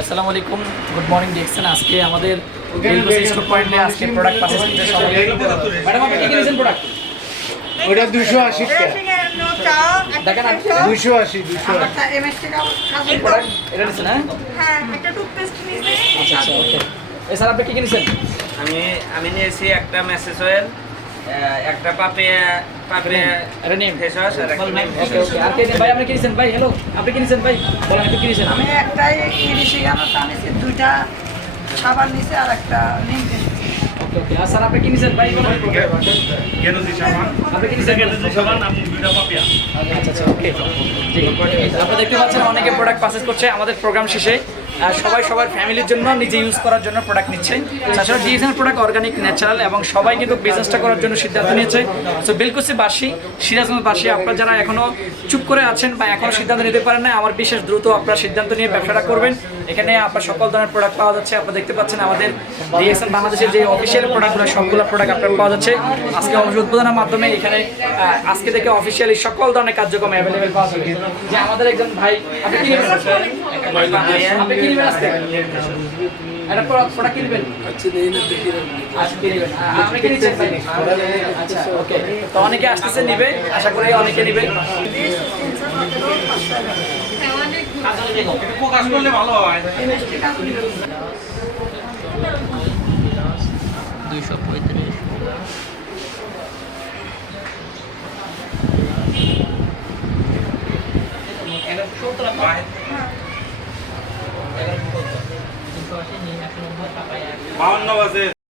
আসসালামু আলাইকুম, good morning. দেখছেন আজকে আমাদের স্টক পয়েন্টে আজকে প্রোডাক্ট পারচেজ করতে সবাই। ম্যাডাম আপনি কি কিনেছেন প্রোডাক্ট? ওটা 280 টাকা। দেখেন 280 প্রোডাক্ট এটা নিছেন? হ্যাঁ, একটা টুথপেস্ট নিয়েছি। আচ্ছা ওকে। স্যার আপনি কি কিনেছেন? আমি নিয়েছি একটা মেসেজ অয়েল, একটা পাপিয়া এটা নিন। ফেস ওয়াশ আর একটা নিম ফেস ওকে ওকে। আর কে ভাই আপনি কিনেছেন? ভাই হ্যালো, আপনি কিনেছেন? ভাই বলেন একটু কিনেছেন? আমি একটাই ইলিশে গামছা নিয়েছি, দুইটা সাবান নিয়েছি আর একটা নিম নিয়েছি। ওকে ওকে। আর স্যার আপনি কিনেছেন? ভাই বলেন। কেনজি সাবান, আপনি কিনেছেন? কেনজি সাবান আপনি দুইটা পাপিয়া। আচ্ছা আচ্ছা ওকে। জি, আপনারা দেখতে পাচ্ছেন অনেকে প্রোডাক্ট পারচেজ করছে আমাদের প্রোগ্রাম শেষে। আর সবাই সবার ফ্যামিলির জন্য নিজে ইউজ করার জন্য প্রোডাক্ট নিচ্ছে। তাছাড়া ডিএসএল প্রোডাক্ট অর্গানিক, ন্যাচারাল এবং সবাই কিন্তু বিজনেসটা করার জন্য সিদ্ধান্ত নিয়েছে। সো বেলকুচিবাসী, সিরাজগঞ্জবাসী, আপনারা যারা এখনও চুপ করে আছেন বা এখনও সিদ্ধান্ত নিতে পারেন না, আমার বিশেষ দ্রুত আপনারা সিদ্ধান্ত নিয়ে ব্যবসাটা করবেন। এখানে আপনার সকল ধরনের প্রোডাক্ট পাওয়া যাচ্ছে। আপনারা দেখতে পাচ্ছেন আমাদের ডিএসএল বাংলাদেশের যে অফিসিয়াল প্রোডাক্টগুলো সবগুলো প্রোডাক্ট আপনার পাওয়া যাচ্ছে। আজকে অফিস উদ্বোধনের মাধ্যমে এখানে আজকে থেকে অফিসিয়ালি সকল ধরনের কার্যক্রম অ্যাভেলেবেল পাওয়া যাবে। যে আমাদের একজন ভাই, আপনি কি নেবেন? আপনি কি নেবেন আজকে? একটা প্রোডাক্ট কিনবেন? আচ্ছা কিনবেন। আপনি কি নিচ্ছেন ভাই? আচ্ছা ওকে। তো অনেকে আসতেছে নিবে, আশা করি অনেকে নিবে। একটু প্রকাশ করলে ভালো হয়। 235। বাউন্ন বাজে